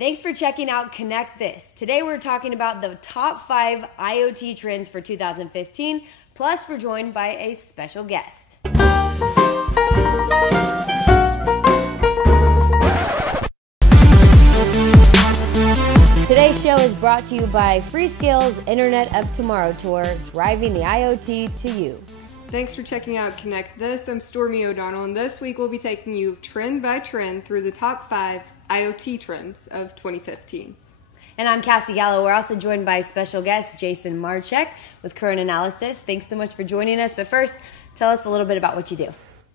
Thanks for checking out Connect This. Today we're talking about the top 5 IoT trends for 2015, plus we're joined by a special guest. Today's show is brought to you by Freescale's Internet of Tomorrow Tour, driving the IoT to you. Thanks for checking out Connect This. I'm Stormy O'Donnell, and this week we'll be taking you trend by trend through the top 5 IoT trends of 2015. And I'm Cassie Gallo. We're also joined by special guest Jason Marcheck with Current Analysis. Thanks so much for joining us. But first, tell us a little bit about what you do.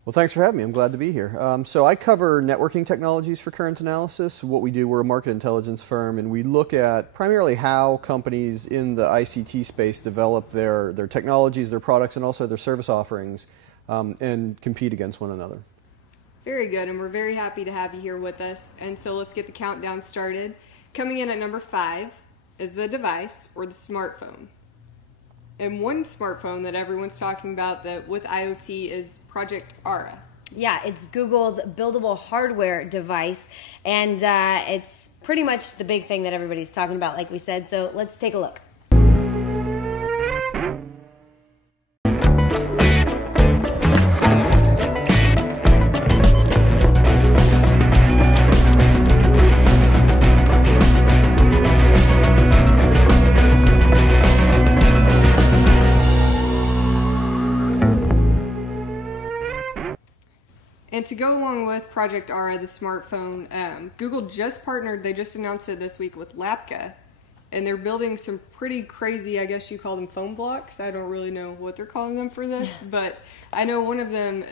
Well, thanks for having me. I'm glad to be here. So I cover networking technologies for Current Analysis. What we do, we're a market intelligence firm, and we look at primarily how companies in the ICT space develop their technologies, their products, and also their service offerings, and compete against one another. Very good, and we're very happy to have you here with us. And so let's get the countdown started. Coming in at number 5 is the device, or the smartphone. And one smartphone that everyone's talking about that with IoT is Project Aura. Yeah, it's Google's buildable hardware device, and it's pretty much the big thing that everybody's talking about, like we said. So let's take a look. And to go along with Project Aura, the smartphone, Google just partnered, they just announced it this week with Lapka, and they're building some pretty crazy, I guess you call them phone blocks. I don't really know what they're calling them for this, but I know one of them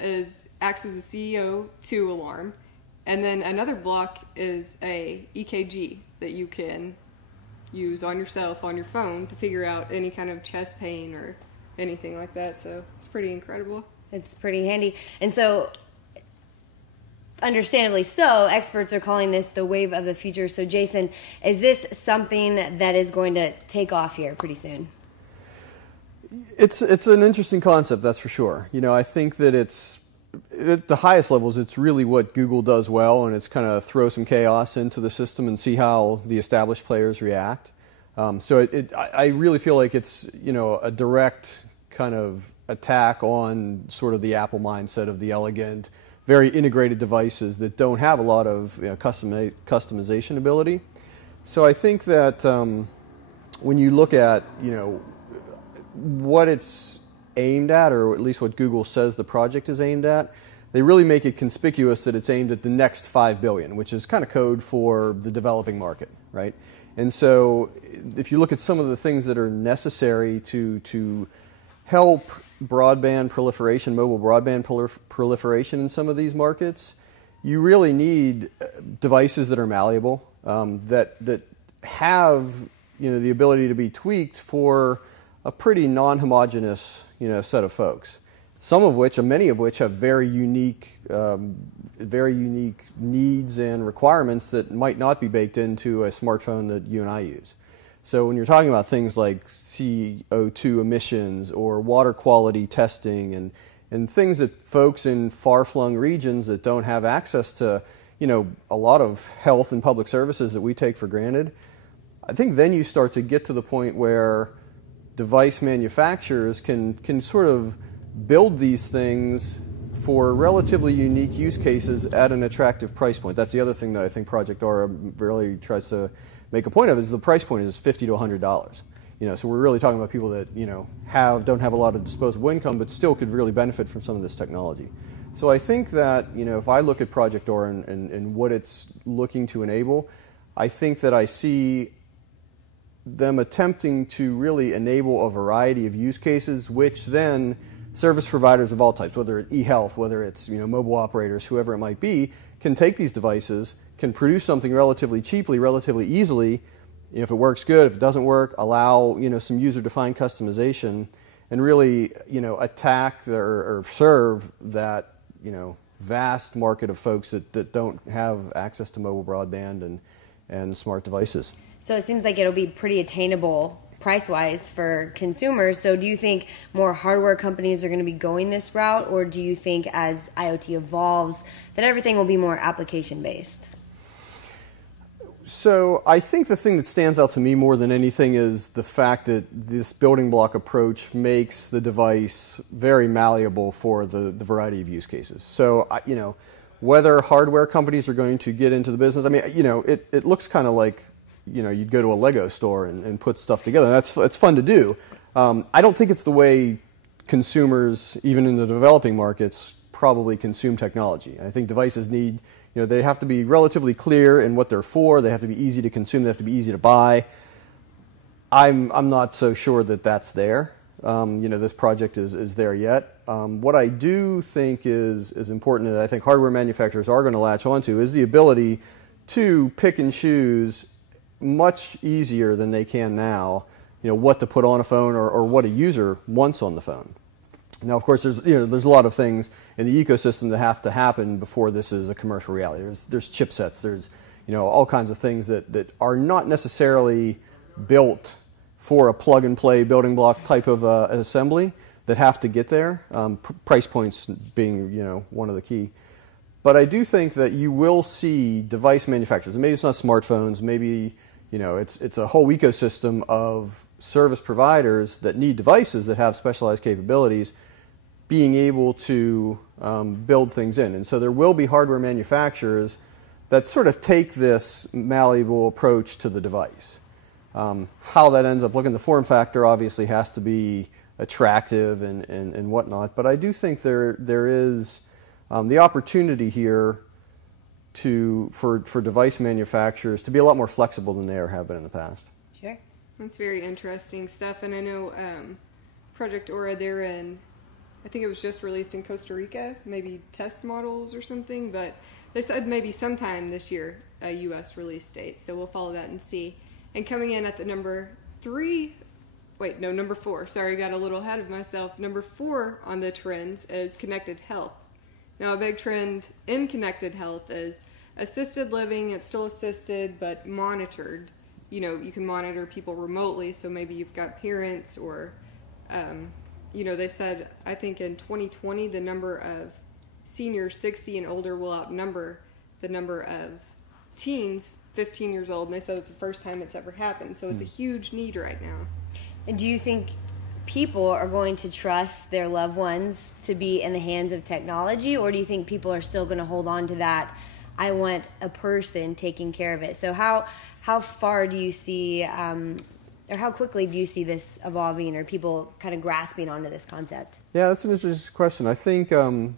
acts as a CO2 alarm, and then another block is a EKG that you can use on yourself, on your phone, to figure out any kind of chest pain or anything like that, so it's pretty incredible. It's pretty handy. And so, understandably so, experts are calling this the wave of the future. So Jason, is this something that is going to take off here pretty soon? It's an interesting concept, that's for sure. You know, I think that it's, at the highest levels, it's really what Google does well, and it's kind of throw some chaos into the system and see how the established players react. So I really feel like it's, you know, a direct kind of attack on sort of the Apple mindset of the elegant, very integrated devices that don't have a lot of customization ability. So I think that when you look at, you know, what it's aimed at, or at least what Google says the project is aimed at, they really make it conspicuous that it's aimed at the next 5 billion, which is kind of code for the developing market, right? And so if you look at some of the things that are necessary to help broadband proliferation, mobile broadband proliferation in some of these markets, you really need devices that are malleable, that have, you know, the ability to be tweaked for a pretty non-homogeneous, you know, set of folks. Some of which, or many of which, have very unique needs and requirements that might not be baked into a smartphone that you and I use. So when you're talking about things like CO2 emissions or water quality testing and things that folks in far-flung regions that don't have access to, you know, a lot of health and public services that we take for granted, I think then you start to get to the point where device manufacturers can sort of build these things for relatively unique use cases at an attractive price point. That's the other thing that I think Project Aura really tries to make a point of, is the price point is $50 to $100. You know, so we're really talking about people that, you know, don't have a lot of disposable income, but still could really benefit from some of this technology. So I think that, you know, if I look at Project Aura and what it's looking to enable, I think that I see them attempting to really enable a variety of use cases, which then service providers of all types, whether it's e-health, whether it's, you know, mobile operators, whoever it might be, can take these devices, can produce something relatively cheaply, relatively easily. If it works good, if it doesn't work, allow, you know, some user-defined customization, and really, you know, attack or serve that, you know, vast market of folks that don't have access to mobile broadband and smart devices. So it seems like it'll be pretty attainable price-wise for consumers. So do you think more hardware companies are going to be going this route, or do you think as IoT evolves that everything will be more application-based? So I think the thing that stands out to me more than anything is the fact that this building block approach makes the device very malleable for the variety of use cases. So, whether hardware companies are going to get into the business, I mean, it looks kind of like, you'd go to a Lego store and put stuff together. It's fun to do. I don't think it's the way consumers, even in the developing markets, probably consume technology. I think devices need, they have to be relatively clear in what they're for. They have to be easy to consume. They have to be easy to buy. I'm not so sure that that's there. This project is there yet. What I do think is important, and I think hardware manufacturers are going to latch onto, is the ability to pick and choose much easier than they can now, what to put on a phone or what a user wants on the phone. Now, of course, there's a lot of things in the ecosystem that have to happen before this is a commercial reality. There's chipsets, there's all kinds of things that are not necessarily built for a plug-and-play building block type of assembly that have to get there. Price points being one of the key. But I do think that you will see device manufacturers. Maybe it's not smartphones. Maybe it's a whole ecosystem of service providers that need devices that have specialized capabilities, being able to build things in. And so there will be hardware manufacturers that sort of take this malleable approach to the device. How that ends up looking, the form factor obviously has to be attractive and whatnot, but I do think there is the opportunity here for device manufacturers to be a lot more flexible than they ever have been in the past. Sure. That's very interesting stuff, and I know Project Aura, they're in, I think it was just released in Costa Rica, maybe test models or something, but they said maybe sometime this year a U.S. release date, so we'll follow that and see. And coming in at the number 4, sorry, got a little ahead of myself. Number 4 on the trends is connected health. Now, a big trend in connected health is assisted living. It's still assisted, but monitored. You can monitor people remotely, so maybe you've got parents or, they said, I think in 2020, the number of seniors 60 and older will outnumber the number of teens 15 years old, and they said it's the first time it's ever happened, so it's a huge need right now. And do you think people are going to trust their loved ones to be in the hands of technology, or do you think people are still going to hold on to that, I want a person taking care of it? So how far do you see, or how quickly do you see this evolving, or people kind of grasping onto this concept? Yeah, that's an interesting question. I think the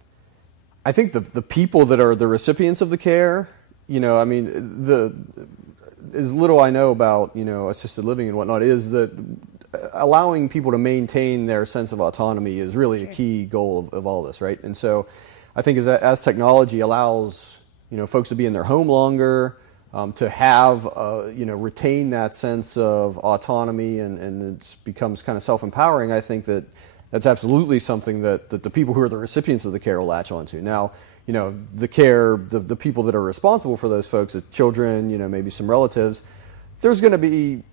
people that are the recipients of the care, as little I know about, assisted living and whatnot, is that allowing people to maintain their sense of autonomy is really a key goal of all this, right? And so I think as technology allows, folks to be in their home longer, to have, retain that sense of autonomy and it becomes kind of self-empowering, I think that's absolutely something that the people who are the recipients of the care will latch onto. Now, the care, the people that are responsible for those folks, the children, maybe some relatives, there's going to be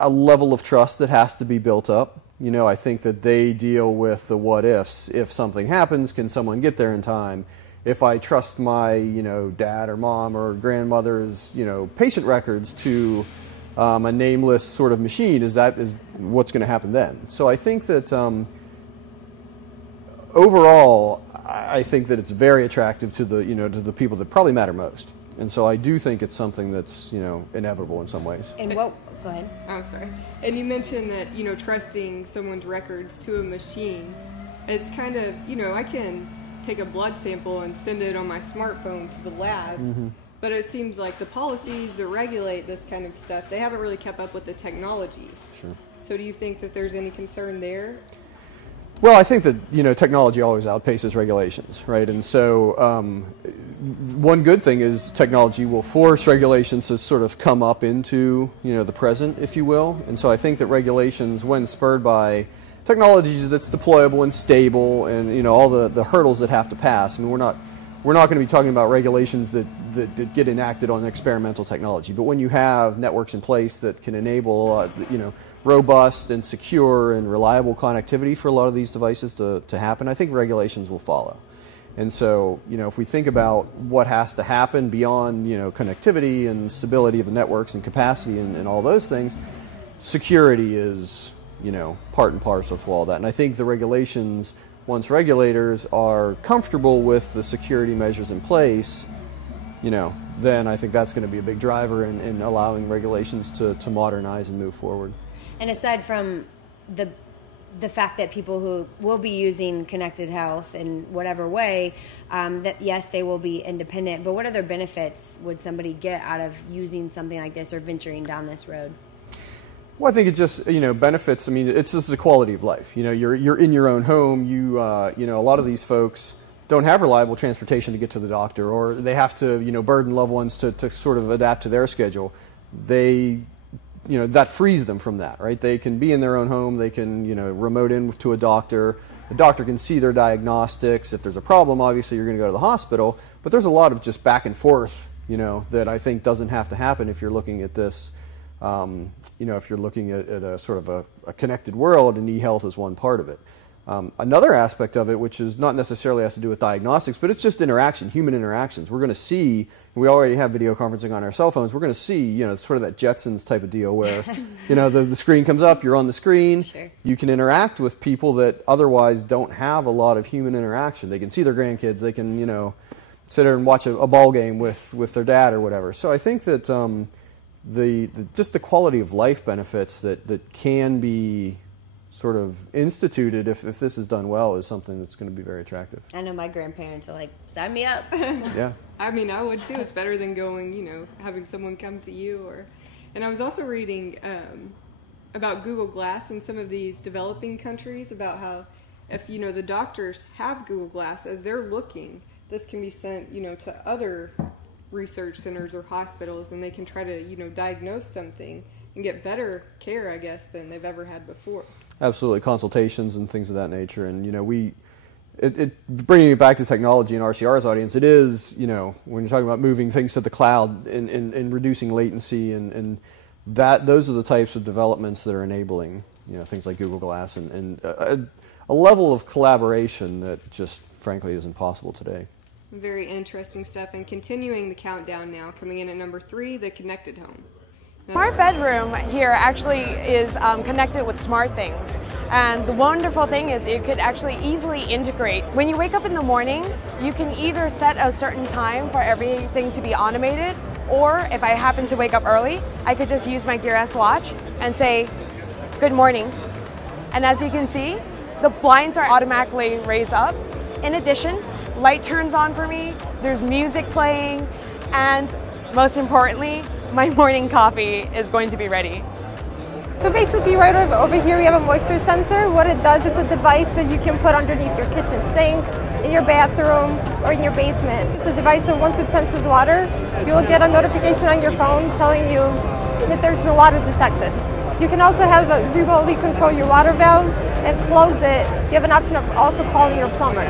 a level of trust that has to be built up. I think that they deal with the what ifs. If something happens, can someone get there in time? If I trust my, dad or mom or grandmother's, patient records to a nameless sort of machine, is what's going to happen then? So I think that overall, I think that it's very attractive to the people that probably matter most. And so I do think it's something that's, inevitable in some ways. And go ahead. Oh, sorry. And you mentioned that, trusting someone's records to a machine, it's kind of, I can take a blood sample and send it on my smartphone to the lab, but it seems like the policies that regulate this kind of stuff, they haven't really kept up with the technology. Sure. So do you think that there's any concern there? Well, I think that technology always outpaces regulations, right? And so one good thing is technology will force regulations to sort of come up into the present, if you will. And so I think that regulations, when spurred by technologies that's deployable and stable, and all the hurdles that have to pass. I mean, we're not going to be talking about regulations that get enacted on experimental technology. But when you have networks in place that can enable robust and secure and reliable connectivity for a lot of these devices to happen, I think regulations will follow. And so, if we think about what has to happen beyond, connectivity and stability of the networks and capacity and all those things, security is, part and parcel to all that. And I think the regulations, once regulators are comfortable with the security measures in place, then I think that's going to be a big driver in allowing regulations to modernize and move forward. And aside from the fact that people who will be using connected health in whatever way, that yes, they will be independent, but what other benefits would somebody get out of using something like this or venturing down this road? Well, I think it just, benefits. I mean, it's just the quality of life. You're in your own home. A lot of these folks don't have reliable transportation to get to the doctor, or they have to, burden loved ones to sort of adapt to their schedule. That frees them from that, right? They can be in their own home. They can, remote in to a doctor. The doctor can see their diagnostics. If there's a problem, obviously you're going to go to the hospital. But there's a lot of just back and forth, that I think doesn't have to happen if you're looking at this. If you're looking at a sort of a connected world, and e-health is one part of it. Another aspect of it, which is not necessarily has to do with diagnostics, but it's just interaction, human interactions. We're going to see, we already have video conferencing on our cell phones, we're going to see, sort of that Jetsons type of deal where, the screen comes up, you're on the screen, sure. You can interact with people that otherwise don't have a lot of human interaction. They can see their grandkids, they can, sit there and watch a ball game with their dad or whatever. So I think that just the quality of life benefits that can be sort of instituted if this is done well is something that's going to be very attractive. I know my grandparents are like, sign me up. Yeah. I mean, I would too. It's better than going, having someone come to you. And I was also reading about Google Glass in some of these developing countries, about how if, the doctors have Google Glass, as they're looking, this can be sent, to other research centers or hospitals, and they can try to, diagnose something and get better care, I guess, than they've ever had before. Absolutely, consultations and things of that nature. And, bringing it back to technology and RCR's audience, it is, when you're talking about moving things to the cloud and reducing latency and those are the types of developments that are enabling, things like Google Glass and a level of collaboration that just, frankly, isn't possible today. Very interesting stuff. And continuing the countdown now, coming in at number 3, the connected home. Smart bedroom here actually is connected with SmartThings, and the wonderful thing is you could actually easily integrate. When you wake up in the morning, you can either set a certain time for everything to be automated, or if I happen to wake up early, I could just use my Gear S watch and say, good morning. And as you can see, the blinds are automatically raised up. In addition, light turns on for me, there's music playing, and most importantly, my morning coffee is going to be ready. So basically right over here we have a moisture sensor. What it does, it's a device that you can put underneath your kitchen sink, in your bathroom, or in your basement. It's a device that once it senses water, you will get a notification on your phone telling you that there's been water detected. You can also have remotely control your water valve and close it. You have an option of also calling your plumber.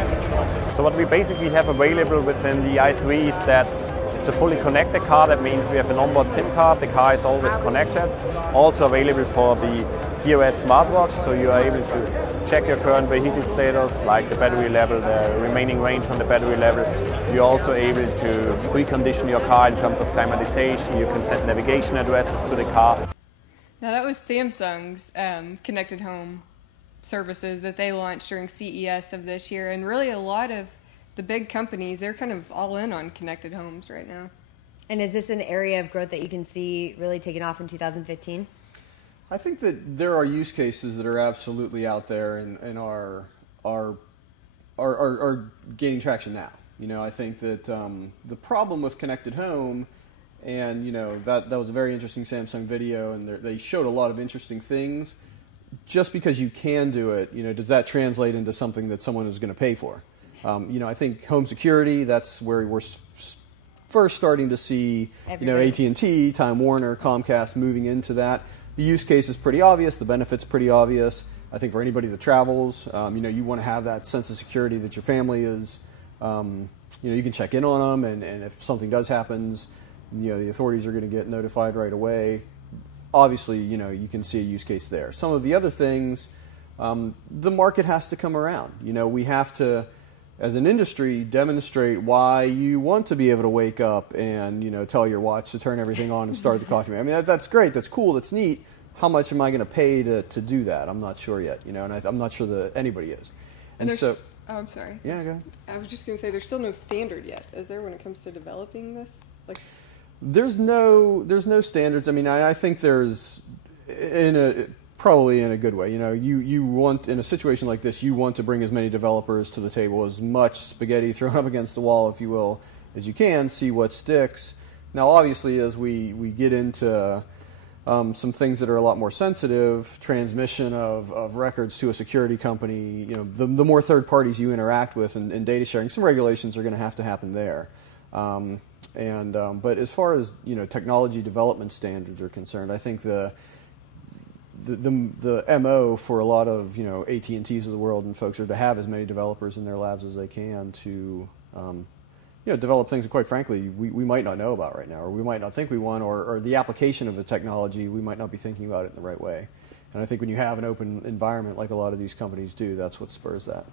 So what we basically have available within the i3 is that it's a fully connected car. That means we have an onboard SIM card. The car is always connected. Also available for the Gear S smartwatch, so you are able to check your current vehicle status, like the battery level, the remaining range on the battery level. You're also able to precondition your car in terms of climatization. You can set navigation addresses to the car. Now that was Samsung's connected home services that they launched during CES of this year, and really a lot of the big companies, they're kind of all in on connected homes right now. And is this an area of growth that you can see really taking off in 2015? I think that there are use cases that are absolutely out there and are gaining traction now. I think that the problem with connected home, and that was a very interesting Samsung video, and they showed a lot of interesting things. Just because you can do it, does that translate into something that someone is going to pay for? I think home security, that's where we're first starting to see, AT&T, Time Warner, Comcast moving into that. The use case is pretty obvious. The benefit's pretty obvious. I think for anybody that travels, you want to have that sense of security that your family is, you can check in on them, and if something does happen, the authorities are going to get notified right away. Obviously, you can see a use case there. Some of the other things, the market has to come around. We have to as an industry, demonstrate why you want to be able to wake up and, you know, tell your watch to turn everything on and start the coffee maker. I mean, that's great, that's cool, that's neat. How much am I going to pay to do that? I'm not sure yet, you know, and I'm not sure that anybody is. And so, oh, I'm sorry. Yeah, go ahead. I was just going to say, there's still no standard yet, is there, when it comes to developing this? Like, there's no standards. I mean, I think there's probably in a good way. You know, you want, in a situation like this, you want to bring as many developers to the table, as much spaghetti thrown up against the wall, if you will, as you can, see what sticks. Now, obviously, as we get into some things that are a lot more sensitive, transmission of records to a security company, you know, the more third parties you interact with and data sharing, some regulations are going to happen there. But as far as, you know, technology development standards are concerned, I think the MO for a lot of, you know, AT&Ts of the world and folks are to have as many developers in their labs as they can to, you know, develop things that, quite frankly, we might not know about right now, or we might not think we want, or the application of the technology, we might not be thinking about it in the right way. And I think when you have an open environment like a lot of these companies do, that's what spurs that.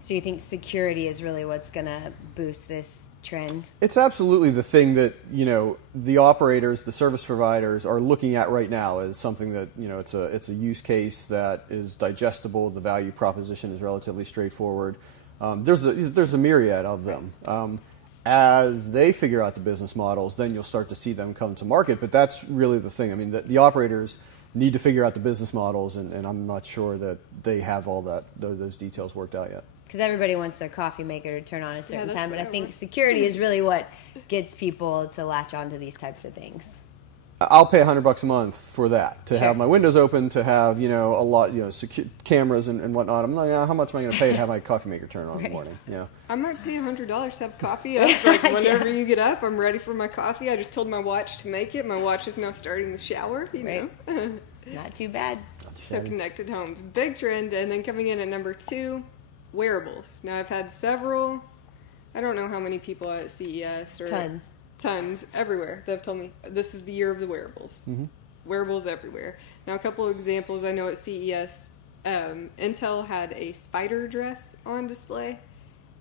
So you think security is really what's going to boost this trend? It's absolutely the thing that, you know, the operators, the service providers are looking at right now as something that, you know, it's a use case that is digestible. The value proposition is relatively straightforward. There's a myriad of them. As they figure out the business models, then you'll start to see them come to market. But that's really the thing. I mean, the operators need to figure out the business models, and I'm not sure that they have all those details worked out yet. Because everybody wants their coffee maker to turn on at a certain time, but I think security is really what gets people to latch onto these types of things. I'll pay $100 a month for that, to have my windows open, to have, you know, a lot, you know, cameras and whatnot. I'm like, how much am I going to pay to have my coffee maker turn on in the morning? Yeah. I might pay $100 to have coffee. Like, whenever you get up, I'm ready for my coffee. I just told my watch to make it. My watch is now starting the shower. You know. Not too bad. So connected homes, big trend. And then coming in at number 2. Wearables. Now, I've had several, I don't know how many people at CES, or tons everywhere, that have told me this is the year of the wearables. Mm-hmm. Wearables everywhere. Now, a couple of examples I know at CES, Intel had a spider dress on display,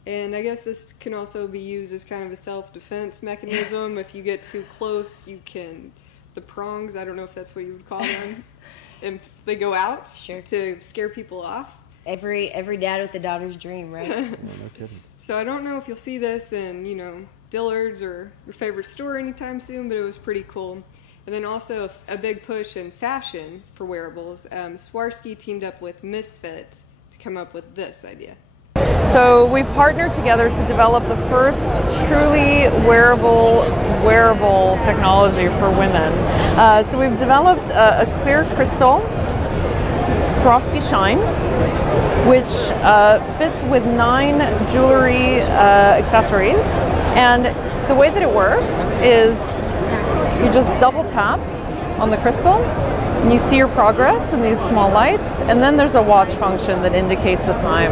and I guess this can also be used as kind of a self-defense mechanism. If you get too close, you can, the prongs, I don't know if that's what you would call them, if they go out to scare people off. Every dad with a daughter's dream, right? No kidding. So I don't know if you'll see this in, you know, Dillard's or your favorite store anytime soon, but it was pretty cool. And then also a big push in fashion for wearables. Swarovski teamed up with Misfit to come up with this idea. So we partnered together to develop the first truly wearable technology for women. So we've developed a clear crystal Swarovski Shine, which fits with 9 jewelry accessories. And the way that it works is you just double tap on the crystal and you see your progress in these small lights, and then there's a watch function that indicates the time.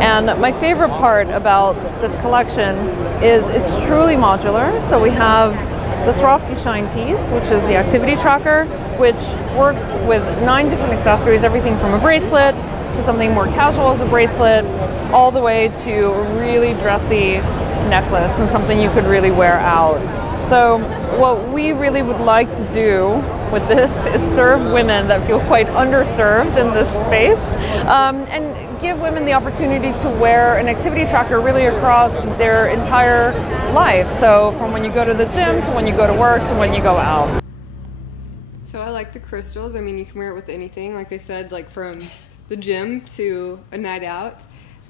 And my favorite part about this collection is it's truly modular. So we have the Swarovski Shine piece, which is the activity tracker, which works with 9 different accessories, everything from a bracelet to something more casual as a bracelet, all the way to a really dressy necklace and something you could really wear out. So what we really would like to do with this is serve women that feel quite underserved in this space, and give women the opportunity to wear an activity tracker really across their entire life. So from when you go to the gym to when you go to work to when you go out. So I like the crystals. I mean, you can wear it with anything, like they said, like from the gym to a night out.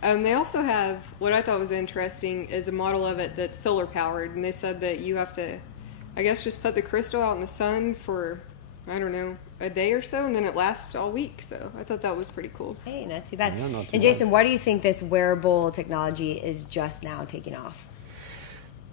They also have, what I thought was interesting, is a model of it that's solar powered, and they said that you have to, I guess, just put the crystal out in the sun for, I don't know, a day or so, and then it lasts all week. So I thought that was pretty cool. Hey, not too bad. Yeah, not too and Jason, why do you think this wearable technology is just now taking off?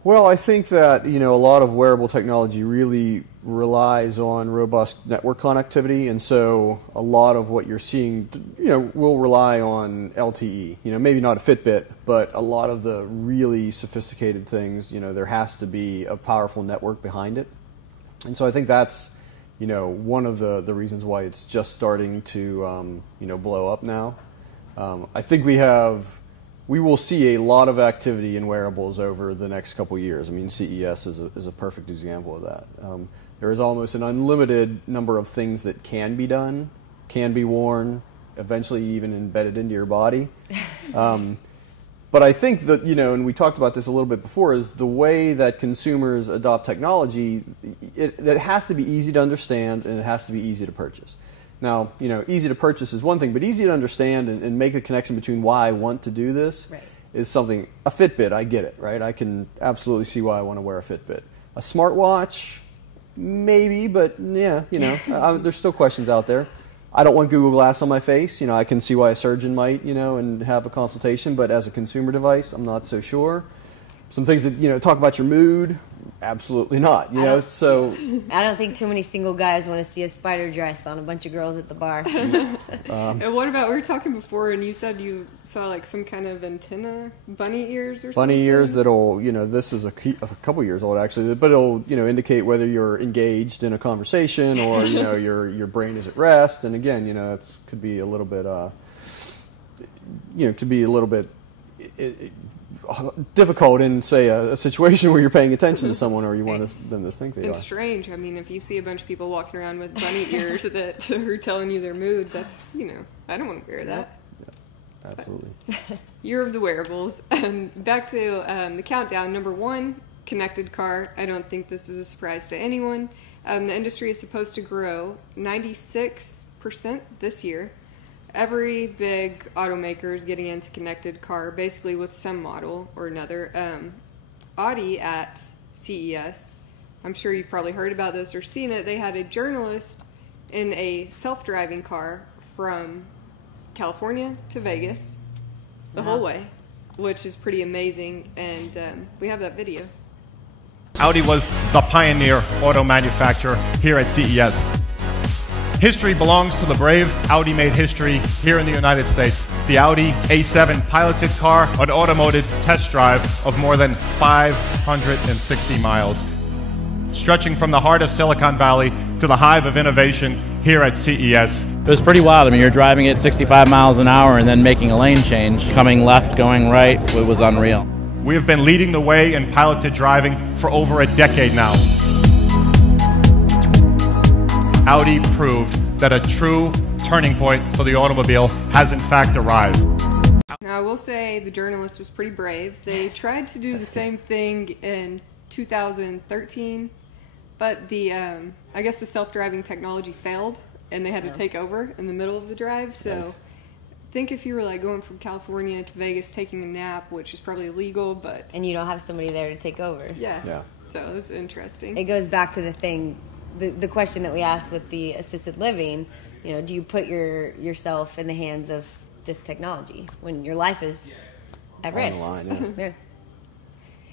Well, I think that, you know, a lot of wearable technology really relies on robust network connectivity, and so a lot of what you're seeing, you know, will rely on LTE. You know, maybe not a Fitbit, but a lot of the really sophisticated things, you know, there has to be a powerful network behind it. And so I think that's, you know, one of the reasons why it's just starting to, you know, blow up now. I think we have we will see a lot of activity in wearables over the next couple years. I mean, CES is a perfect example of that. There is almost an unlimited number of things that can be done, can be worn, eventually even embedded into your body. But I think that, and we talked about this a little bit before, is the way that consumers adopt technology, it has to be easy to understand and it has to be easy to purchase. Now, easy to purchase is one thing, but easy to understand and make the connection between why I want to do this is something. A Fitbit, I get it, right? I can absolutely see why I want to wear a Fitbit. A smartwatch, maybe, but yeah, there's still questions out there. I don't want Google Glass on my face. I can see why a surgeon might, and have a consultation, but as a consumer device, I'm not so sure. Some things that, talk about your mood, absolutely not, so. I don't think too many single guys want to see a spider dress on a bunch of girls at the bar. And what about, we were talking before and you said you saw like some kind of antenna, bunny ears or something? Bunny ears that'll, this is a couple years old actually, but it'll, indicate whether you're engaged in a conversation or, your brain is at rest. And again, it could be a little bit, difficult in, say, a situation where you're paying attention to someone or you want them to think they are. It's strange. I mean, if you see a bunch of people walking around with bunny ears that are telling you their mood, that's, I don't want to wear that. Yeah, absolutely. Year of the wearables. Back to the countdown. Number 1, connected car. I don't think this is a surprise to anyone. The industry is supposed to grow 96% this year. Every big automaker is getting into connected car, basically with some model or another. Audi at CES, I'm sure you've probably heard about this or seen it, they had a journalist in a self-driving car from California to Vegas the whole way, which is pretty amazing, and we have that video. Audi was the pioneer auto manufacturer here at CES. History belongs to the brave. Audi made history here in the United States. The Audi A7 piloted car, an automated test drive of more than 560 miles, stretching from the heart of Silicon Valley to the hive of innovation here at CES. It was pretty wild. I mean, you're driving at 65 miles an hour and then making a lane change, coming left, going right. It was unreal. We have been leading the way in piloted driving for over a decade now. Audi proved that a true turning point for the automobile has in fact arrived. Now, I will say the journalist was pretty brave. They tried to do the same thing in 2013, but I guess the self-driving technology failed, and they had to take over in the middle of the drive. So, think if you were like going from California to Vegas taking a nap, which is probably illegal, but and you don't have somebody there to take over. Yeah. So it's interesting. It goes back to the thing. The question that we asked with the assisted living, do you put yourself in the hands of this technology when your life is at risk? Yeah.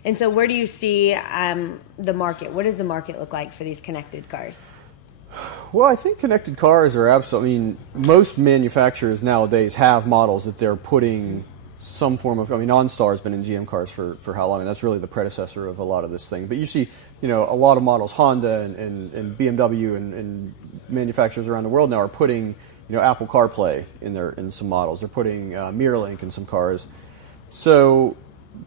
And so where do you see the market? What does the market look like for these connected cars? Well, I think connected cars are absolutely, most manufacturers nowadays have models that they're putting some form of, OnStar has been in GM cars for how long, and that's really the predecessor of a lot of this thing. But you see, a lot of models, Honda and BMW and manufacturers around the world now are putting, Apple CarPlay in some models. They're putting MirrorLink in some cars. So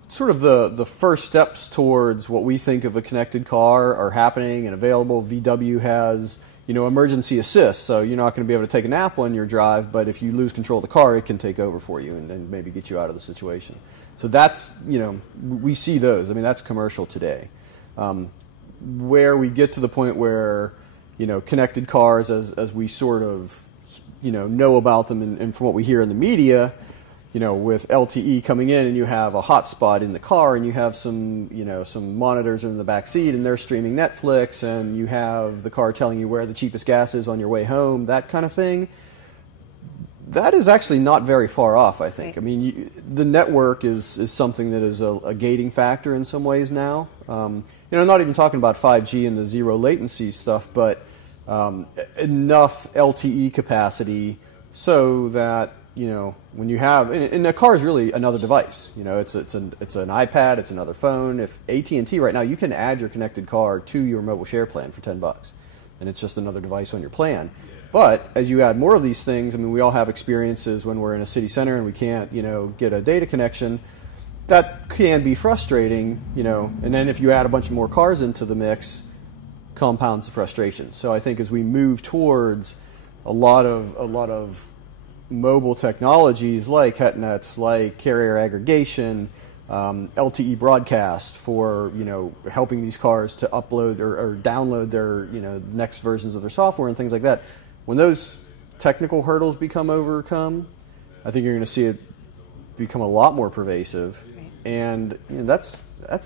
sort of the first steps towards what we think of a connected car are happening and available. VW has, emergency assist, so you're not going to be able to take a nap on your drive, but if you lose control of the car, it can take over for you and maybe get you out of the situation. So that's, we see those. That's commercial today. Where we get to the point where, connected cars, as we sort of, know about them and from what we hear in the media, with LTE coming in and you have a hotspot in the car and you have some, some monitors in the back seat and they're streaming Netflix and you have the car telling you where the cheapest gas is on your way home, that kind of thing. That is actually not very far off, I think. Right. The network is something that is a gating factor in some ways now. I'm not even talking about 5G and the zero latency stuff, but enough LTE capacity so that, when you have, and a car is really another device. It's an iPad, it's another phone. If AT&T right now, you can add your connected car to your mobile share plan for $10, and it's just another device on your plan. But as you add more of these things, I mean, we all have experiences when we're in a city center and we can't, get a data connection. That can be frustrating, and then if you add a bunch of more cars into the mix, compounds the frustration. So I think as we move towards a lot of mobile technologies like HetNets, like carrier aggregation, LTE broadcast for helping these cars to upload or download their next versions of their software and things like that. When those technical hurdles become overcome, I think you're going to see it become a lot more pervasive, and that's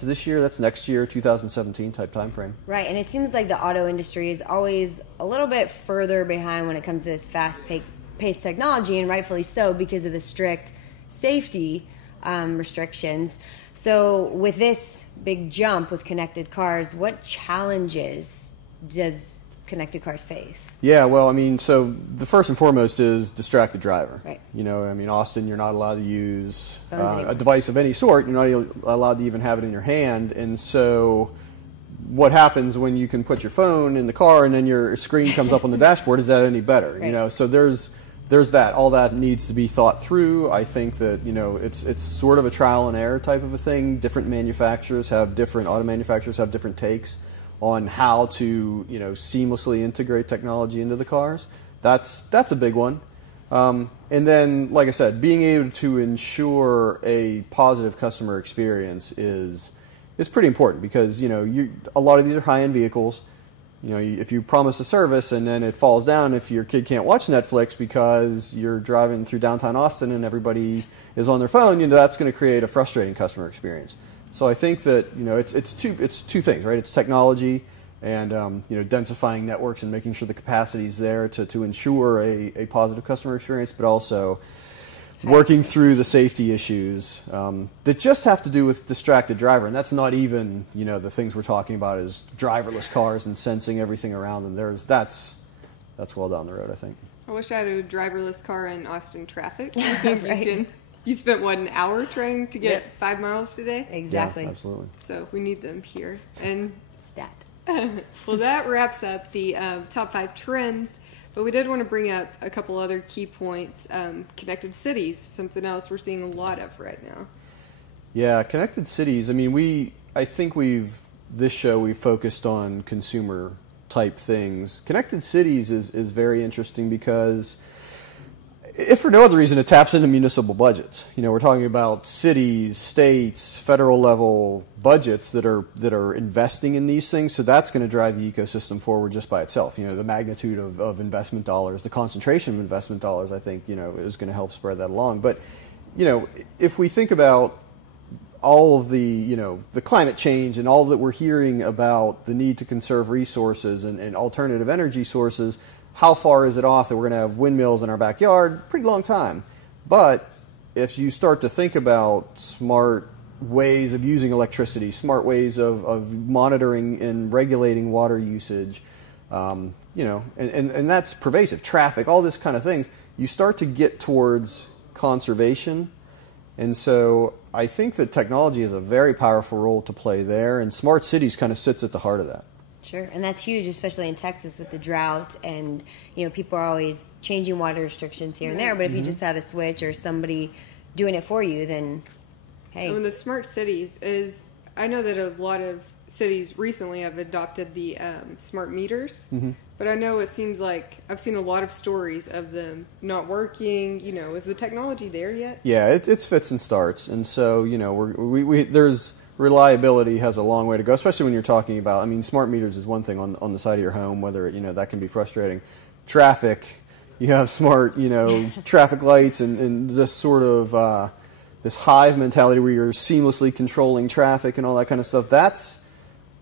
this year, that's next year, 2017 type time frame. Right, and it seems like the auto industry is always a little bit further behind when it comes to this fast-paced technology, and rightfully so because of the strict safety restrictions. So with this big jump with connected cars, what challenges does connected cars face? Yeah, well, I mean, so the first and foremost is distracted driver. Right. Austin, you're not allowed to use a device of any sort. You're not allowed to even have it in your hand. And so what happens when you can put your phone in the car and then your screen comes up on the dashboard? Is that any better? Right. So there's that. All that needs to be thought through. I think that, it's sort of a trial and error type of a thing. Different auto manufacturers have different takes on how to seamlessly integrate technology into the cars. That's a big one. And then, like I said, being able to ensure a positive customer experience is pretty important because a lot of these are high-end vehicles. If you promise a service and then it falls down, if your kid can't watch Netflix because you're driving through downtown Austin and everybody is on their phone, that's going to create a frustrating customer experience. So I think that it's two things, right? It's technology and densifying networks and making sure the capacity is there to ensure a positive customer experience, but also working through the safety issues that just have to do with distracted driver, and that's not even the things we're talking about is driverless cars and sensing everything around them. That's well down the road, I think. I wish I had a driverless car in Austin traffic. Right. You spent, an hour trying to get 5 miles today? Exactly. Yeah, absolutely. So we need them here. And Stat. well, that wraps up the top 5 trends. But we did want to bring up a couple other key points. Connected cities, something else we're seeing a lot of right now. Yeah, connected cities. I mean, I think we've focused on consumer type things. Connected cities is very interesting because, if for no other reason, it taps into municipal budgets. We're talking about cities, states, federal level budgets that are investing in these things. So that's going to drive the ecosystem forward just by itself. The magnitude of investment dollars, the concentration of investment dollars, I think, is going to help spread that along. But, if we think about all of the climate change and all that we're hearing about the need to conserve resources and alternative energy sources, how far is it off that we're going to have windmills in our backyard? Pretty long time. But if you start to think about smart ways of using electricity, smart ways of monitoring and regulating water usage, and that's pervasive, traffic, all this kind of things, you start to get towards conservation. And so I think that technology has a very powerful role to play there, and smart cities kind of sits at the heart of that. Sure, and that's huge, especially in Texas with the drought, and people are always changing water restrictions here and there. But if you just have a switch or somebody doing it for you, then hey. And the smart cities is, I know that a lot of cities recently have adopted the smart meters, but I know it seems like I've seen a lot of stories of them not working. Is the technology there yet? Yeah, it's fits and starts, and so there's. Reliability has a long way to go, especially when you're talking about, smart meters is one thing on the side of your home, whether, that can be frustrating. Traffic, you have smart, traffic lights and this sort of, this hive mentality where you're seamlessly controlling traffic and all that kind of stuff. That's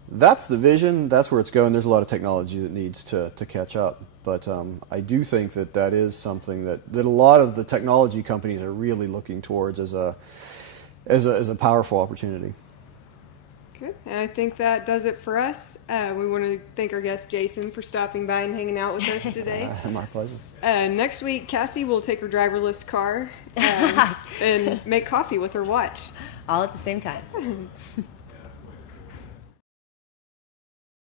the vision. That's where it's going. There's a lot of technology that needs to catch up. But I do think that is something that a lot of the technology companies are really looking towards as a powerful opportunity. Good. And I think that does it for us. We want to thank our guest, Jason, for stopping by and hanging out with us today. My pleasure. Next week, Cassie will take her driverless car and make coffee with her watch. All at the same time.